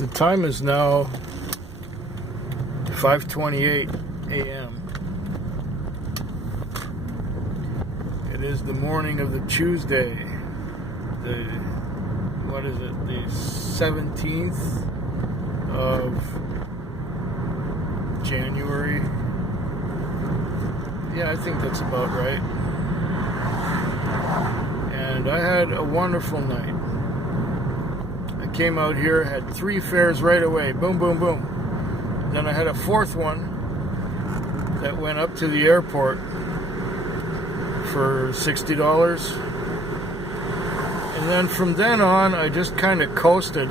The time is now 5:28 a.m. It is the morning of the Tuesday, the 17th of January. Yeah, I think that's about right. And I had a wonderful night. I came out here, had 3 fares right away. Boom, boom, boom. Then I had a 4th one that went up to the airport for $60. And then from then on, I just kind of coasted.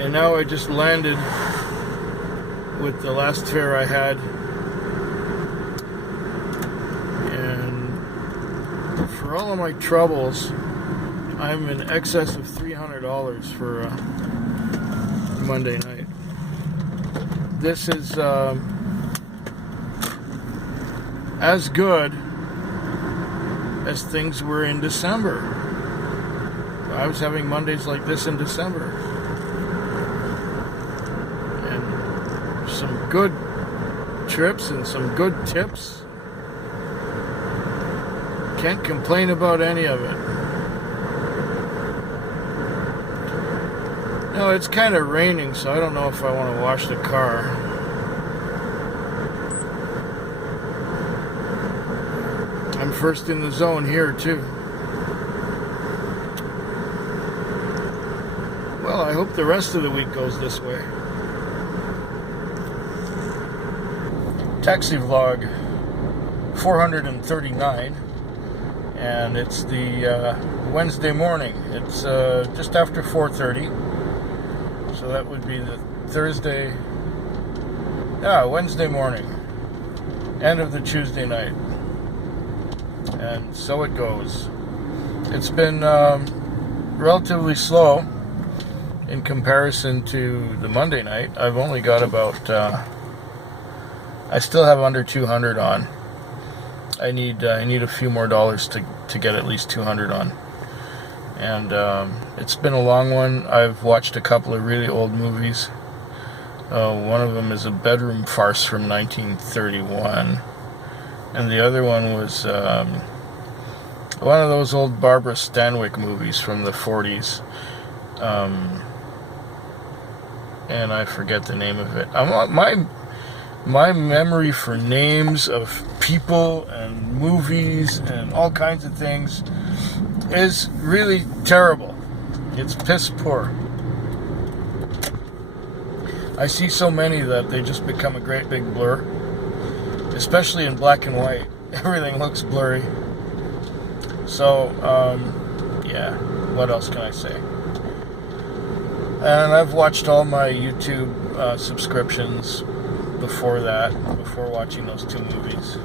And now I just landed with the last fare I had. And for all of my troubles, I'm in excess of $300 for Monday night. This is as good as things were in December. I was having Mondays like this in December. And some good trips and some good tips. Can't complain about any of it. No, it's kind of raining, so I don't know if I want to wash the car. I'm first in the zone here, too. Well, I hope the rest of the week goes this way. Taxi vlog 439, and it's the Wednesday morning. It's just after 4:30. So that would be the Wednesday morning, end of the Tuesday night. And so it goes. It's been relatively slow in comparison to the Monday night. I've only got about, I still have under 200 on. I need a few more dollars to get at least 200 on. And it's been a long one. I've watched a couple of really old movies. One of them is a bedroom farce from 1931. And the other one was one of those old Barbara Stanwyck movies from the 40s. And I forget the name of it. My memory for names of people and movies and all kinds of things is really terrible. It's piss poor. I see so many that they just become a great big blur. Especially in black and white. Everything looks blurry. So, yeah, what else can I say? And I've watched all my YouTube subscriptions before watching those 2 movies.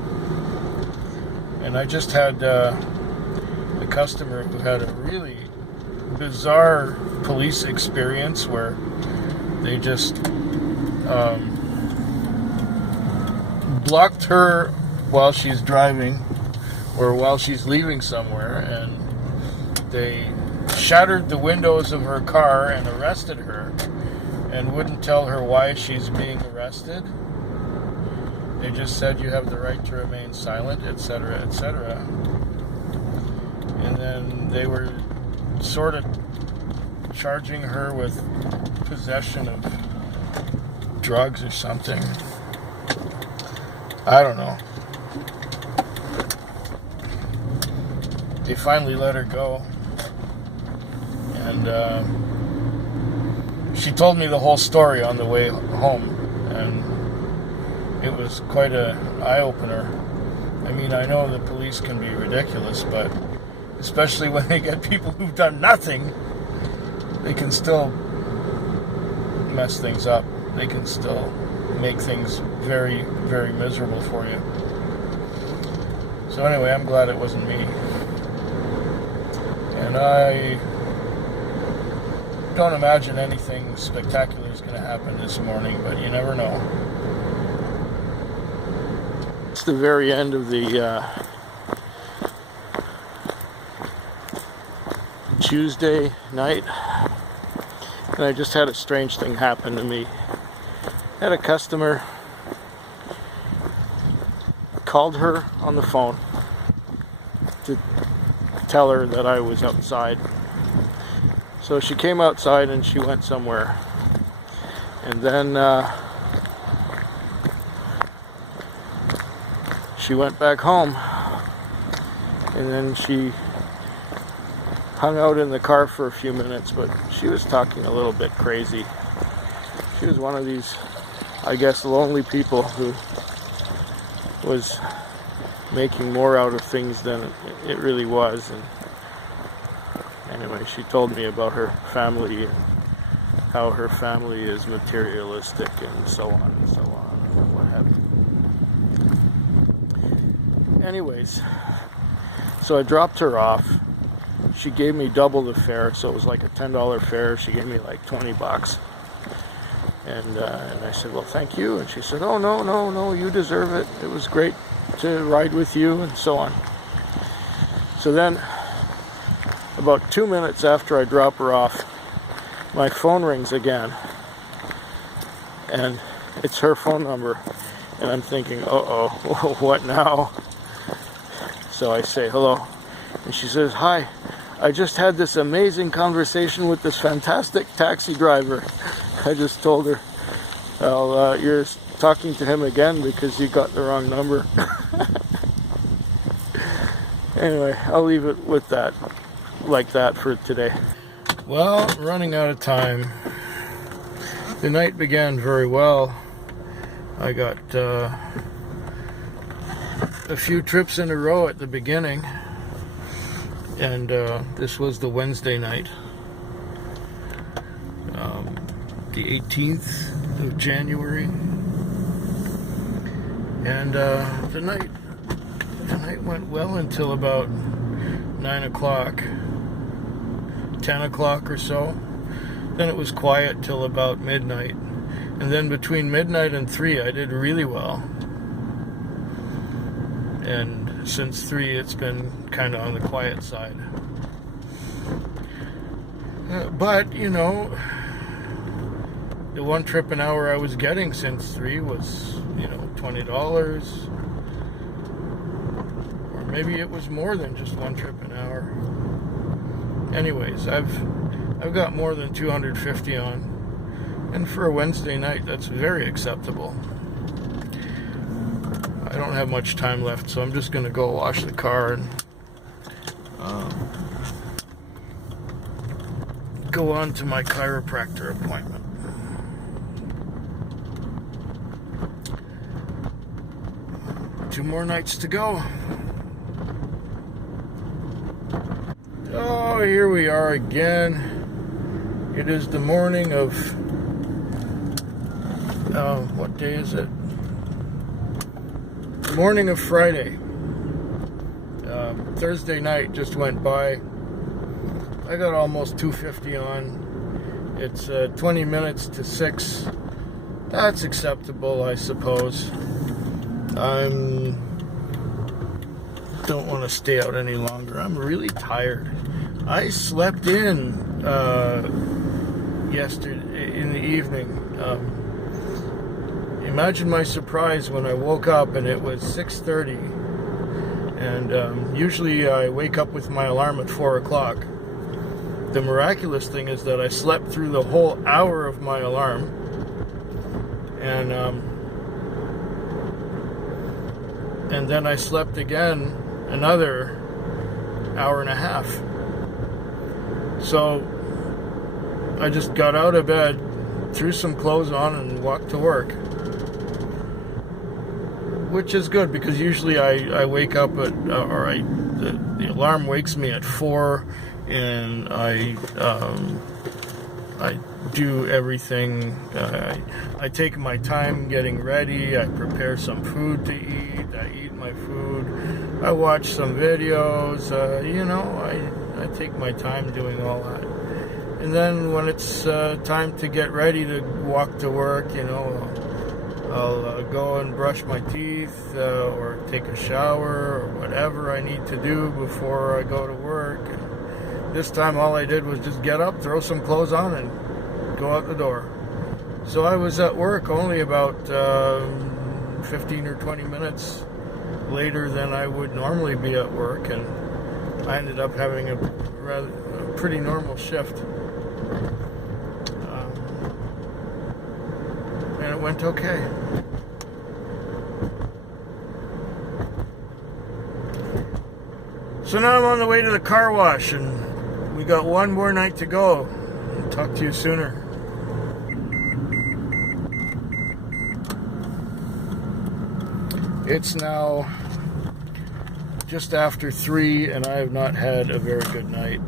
And I just had a customer who had a really bizarre police experience where they just blocked her while she's driving or while she's leaving somewhere, and they shattered the windows of her car and arrested her and wouldn't tell her why she's being arrested. They just said you have the right to remain silent, etc., etc. And then they were sort of charging her with possession of drugs or something. I don't know. They finally let her go. And she told me the whole story on the way home. And it was quite an eye-opener. I mean, I know the police can be ridiculous, but especially when they get people who've done nothing, they can still mess things up. They can still make things very, very miserable for you. So anyway, I'm glad it wasn't me. And I don't imagine anything spectacular is going to happen this morning, but you never know. It's the very end of the Tuesday night. And I just had a strange thing happen to me. I had a customer called her on the phone to tell her that I was outside. So she came outside and she went somewhere. And then she went back home. And then she hung out in the car for a few minutes, but she was talking a little bit crazy. She was one of these, I guess, lonely people who was making more out of things than it really was. And anyway, she told me about her family and how her family is materialistic and so on and so on and what have you. Anyways, so I dropped her off. She gave me double the fare, so it was like a $10 fare. She gave me like $20. And I said, well, thank you. And she said, oh, no, you deserve it. It was great to ride with you, and so on. So then, about 2 minutes after I drop her off, my phone rings again. And it's her phone number. And I'm thinking, uh-oh, what now? So I say, hello. And she says, hi, I just had this amazing conversation with this fantastic taxi driver. I just told her, well, you're talking to him again because you got the wrong number. Anyway, I'll leave it with that, like that for today. Well, running out of time. The night began very well. I got a few trips in a row at the beginning. And this was the Wednesday night, the 18th of January, and the night went well until about 9 o'clock, 10 o'clock or so. Then it was quiet till about midnight, and then between midnight and 3 I did really well, and since 3 it's been kind of on the quiet side. But, you know, the one trip an hour I was getting since 3 was, you know, $20. Or maybe it was more than just one trip an hour. Anyways, I've got more than 250 on. And for a Wednesday night, that's very acceptable. I don't have much time left, so I'm just going to go wash the car and go on to my chiropractor appointment. Two more nights to go. Oh, here we are again. It is the morning of, what day is it? Morning of Friday. Thursday night just went by. I got almost 250 on. It's 20 minutes to 6. That's acceptable, I suppose. I don't want to stay out any longer. I'm really tired. I slept in yesterday in the evening. Imagine my surprise when I woke up and it was 6:30. And usually I wake up with my alarm at 4 o'clock. The miraculous thing is that I slept through the whole hour of my alarm. And then I slept again another hour and a half. So I just got out of bed, threw some clothes on, and walked to work. Which is good, because usually I wake up at, the alarm wakes me at 4, and I do everything. I take my time getting ready. I prepare some food to eat. I eat my food. I watch some videos. I take my time doing all that. And then when it's time to get ready to walk to work, I'll go and brush my teeth or take a shower or whatever I need to do before I go to work. And this time all I did was just get up, throw some clothes on, and go out the door. So I was at work only about 15 or 20 minutes later than I would normally be at work, and I ended up having a pretty normal shift. And it went okay. So now I'm on the way to the car wash, and we got one more night to go. I'll talk to you sooner. It's now just after 3, and I have not had a very good night.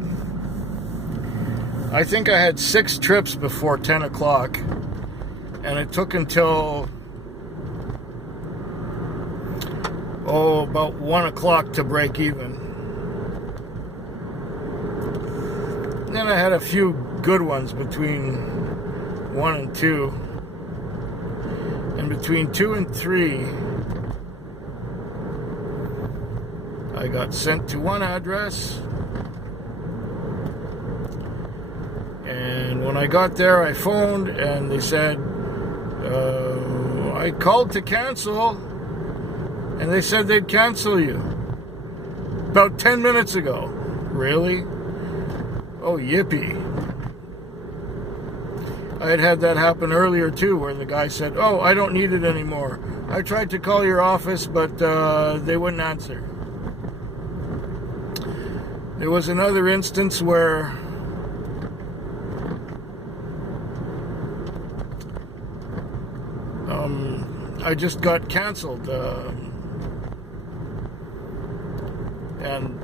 I think I had 6 trips before 10 o'clock, and it took until about 1 o'clock to break even. Then I had a few good ones between 1 and 2, and between 2 and 3 I got sent to one address, and when I got there I phoned and they said I called to cancel, and they said they'd cancel you about 10 minutes ago. Really? Oh, yippee. I had that happen earlier too, where the guy said, oh, I don't need it anymore. I tried to call your office, but they wouldn't answer. There was another instance where I just got canceled, and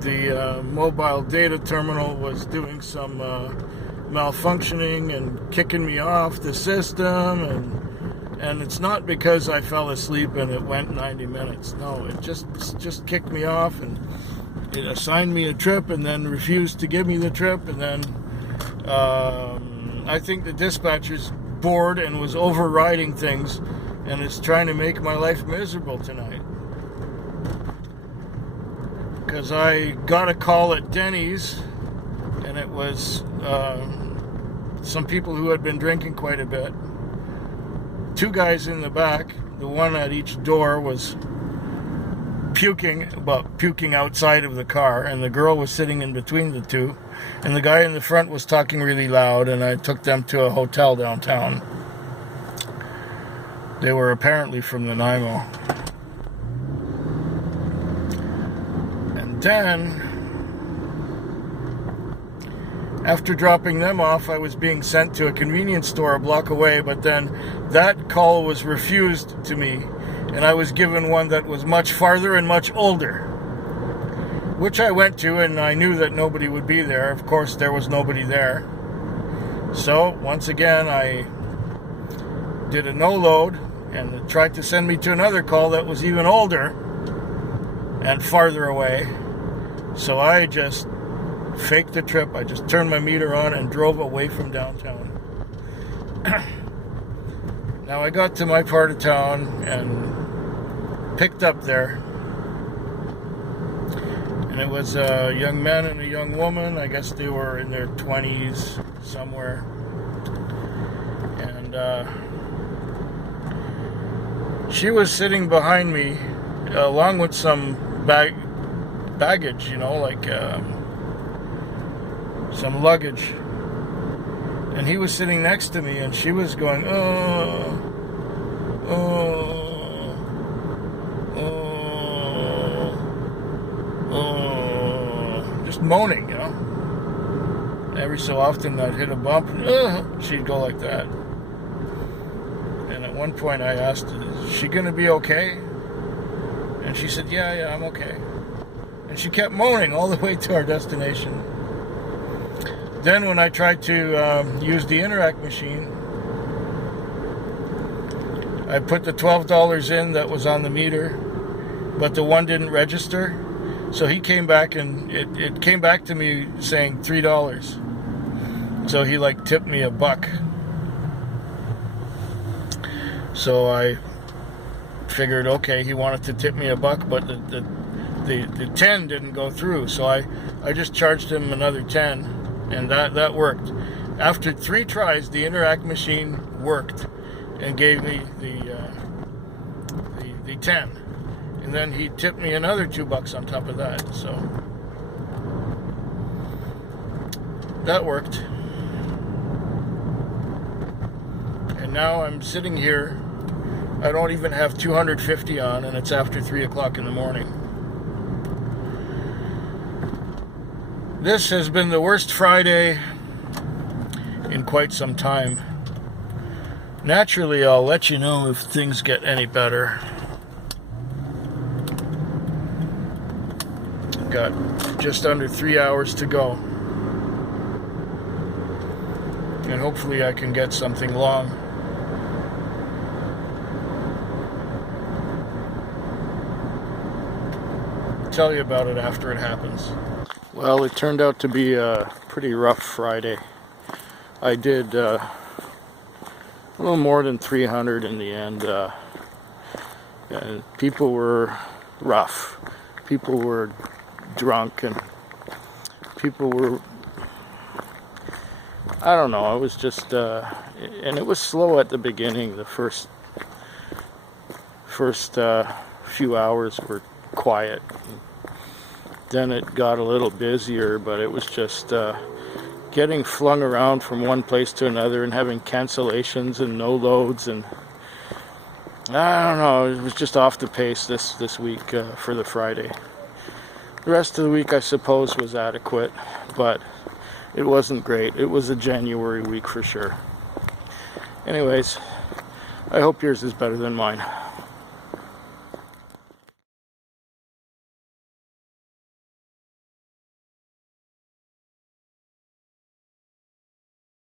the mobile data terminal was doing some malfunctioning and kicking me off the system, and it's not because I fell asleep and it went 90 minutes. No, it just kicked me off, and it assigned me a trip and then refused to give me the trip, and then I think the dispatcher's bored and was overriding things, and it's trying to make my life miserable tonight. Because I got a call at Denny's, and it was some people who had been drinking quite a bit. 2 guys in the back, the one at each door was puking outside of the car, and the girl was sitting in between the two, and the guy in the front was talking really loud, and I took them to a hotel downtown. They were apparently from Nanaimo. And then, after dropping them off, I was being sent to a convenience store a block away, but then that call was refused to me, and I was given one that was much farther and much older, which I went to, and I knew that nobody would be there. Of course, there was nobody there. So, once again, I did a no-load, and it tried to send me to another call that was even older and farther away. So I just faked the trip. I just turned my meter on and drove away from downtown. Now I got to my part of town and picked up there, and it was a young man and a young woman. I guess they were in their 20s somewhere, and she was sitting behind me along with some baggage, like some luggage, and he was sitting next to me, and she was going, just moaning, Every so often I'd hit a bump, and she'd go like that. And at one point I asked, is she going to be okay? And she said, yeah, I'm okay. And she kept moaning all the way to our destination. Then when I tried to use the Interac machine, I put the $12 in that was on the meter, but the one didn't register. So he came back, and it came back to me saying $3. So he tipped me $1. So I figured, okay, he wanted to tip me $1, but the 10 didn't go through. So I just charged him another 10, and that worked. After 3 tries, the Interac machine worked and gave me the 10, and then he tipped me another $2 on top of that. So that worked. And now I'm sitting here. I don't even have 250 on, and it's after 3 o'clock in the morning. This has been the worst Friday in quite some time. Naturally, I'll let you know if things get any better. Got just under 3 hours to go. And hopefully I can get something long. Tell you about it after it happens. Well, it turned out to be a pretty rough Friday. I did a little more than 300 in the end. And people were rough. People were drunk, and people were, I don't know, it was just, and it was slow at the beginning. The first few hours were quiet. Then it got a little busier, but it was just getting flung around from one place to another and having cancellations and no loads, and I don't know, it was just off the pace this week for the Friday. The rest of the week, I suppose, was adequate, but it wasn't great. It was a January week for sure. Anyways, I hope yours is better than mine.